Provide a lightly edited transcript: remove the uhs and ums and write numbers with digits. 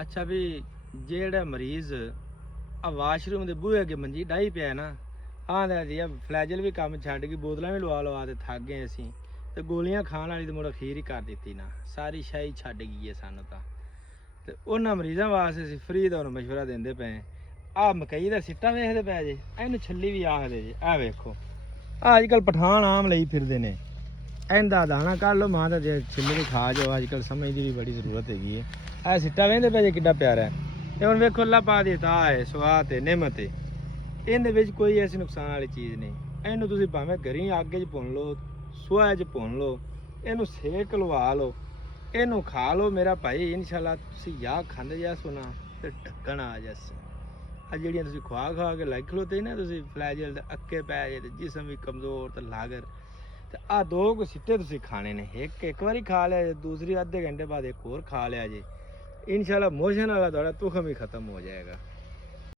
ਅੱਛਾ ਵੀ ਜਿਹੜਾ ਮਰੀਜ਼ ਆ ਵਾਸ਼ਰੂਮ ਦੇ ਬੂਹੇ ਅੱਗੇ ਮੰਜੀ ਡਾਈ ਪਿਆ ਨਾ, ਆਂਦਾ ਜੀ ਆ ਫਲੈਜਲ ਵੀ ਕੰਮ ਛੱਡ ਗਈ, ਬੋਤਲਾਂ ਵੀ ਲਵਾ ਤੇ ਥੱਕ ਗਏ ਅਸੀਂ, ਤੇ ਗੋਲੀਆਂ ਖਾਣ ਵਾਲੀ ਤੇ ਮੁੜ ਅਖੀਰ ਹੀ ਕਰ ਦਿੱਤੀ ਨਾ, ਸਾਰੀ ਸ਼ਾਹੀ ਛੱਡ ਗਈ ਹੈ ਸਾਨੂੰ ਤਾਂ। ਤੇ ਉਹਨਾਂ ਮਰੀਜ਼ਾਂ ਵਾਸਤੇ ਅਸੀਂ ਫਰੀ ਦਾ ਉਹਨੂੰ ਮਸ਼ਵਰਾ ਦਿੰਦੇ ਪਏ। ਆਹ ਮਕਈ ਦਾ ਸਿੱਟਾ ਵੇਖਦੇ ਪਏ ਜੇ, ਇਹਨੂੰ ਛੱਲੀ ਵੀ ਆਖਦੇ ਜੇ। ਆਹ ਵੇਖੋ ਅੱਜ ਕੱਲ ਪਠਾਨ ਆਮ ਲਈ ਫਿਰਦੇ ਨੇ, ਇਹਦਾ ਦਾਣਾ ਕੱਢ ਲਓ ਮਾਂ ਦਾ, ਜੇ ਛਿੱਲੇ ਵੀ ਖਾ ਜਾਓ। ਅੱਜ ਕੱਲ ਸਮਝ ਦੀ ਵੀ ਬੜੀ ਜ਼ਰੂਰਤ ਹੈਗੀ ਹੈ। ਆਹ ਸਿੱਟਾ ਵੇਖਦੇ ਪਏ ਜੇ ਕਿੱਡਾ ਪਿਆਰਾ ਹੈ। ਤੇ ਹੁਣ ਵੇਖੋ ਅੱਲਾ ਪਾ ਦੀ ਤਾ ਹੈ, ਸਵਾਦ ਹੈ, ਨਿਮਤ ਹੈ, ਇਹਦੇ ਵਿੱਚ ਕੋਈ ਐਸੀ ਨੁਕਸਾਨ ਵਾਲੀ ਚੀਜ਼ ਨਹੀਂ। ਇਹਨੂੰ ਤੁਸੀਂ ਭਾਵੇਂ ਘਰੀ ਅੱਗ 'ਚ ਭੁੰਨ ਲਓ, ਸੁਆਹ 'ਚ ਭੁੰਨ ਲਓ, ਇਹਨੂੰ ਸੇਕ ਲਵਾ ਲਓ, ਇਹਨੂੰ ਖਾ ਲਓ ਮੇਰਾ ਭਾਈ, ਇਨਸ਼ਾਅੱਲਾ ਤੁਸੀਂ ਯਾ ਖਾਂਦੇ ਜਾ ਸੁਣਾ ਤੇ ਢੱਕਣ ਆ ਜਾਸ। ਆ ਜਿਹੜੀਆਂ ਤੁਸੀਂ ਖਾ ਕੇ ਲੱਗ ਖਲੋਤੇ ਨਾ, ਤੁਸੀਂ ਫਲੈਜਲ ਦੇ ਅੱਕੇ ਪੈ ਜੇ ਤੇ ਜਿਸਮ ਵੀ ਕਮਜ਼ੋਰ ਤੇ ਲਾਗਰ, ਤੇ ਆ ਦੋ ਕੁ ਸਿੱਟੇ ਤੁਸੀਂ ਖਾਣੇ ਨੇ। ਇੱਕ ਵਾਰੀ ਖਾ ਲਿਆ ਜੇ, ਦੂਸਰੀ ਅੱਧੇ ਘੰਟੇ ਬਾਅਦ ਇੱਕ ਹੋਰ ਖਾ ਲਿਆ ਜੇ, ਇਨਸ਼ਾਅੱਲਾ ਮੋਸ਼ਨ ਵਾਲਾ ਤੁਹਾਡਾ ਤੁਖਮ ਹੀ ਖਤਮ ਹੋ ਜਾਏਗਾ।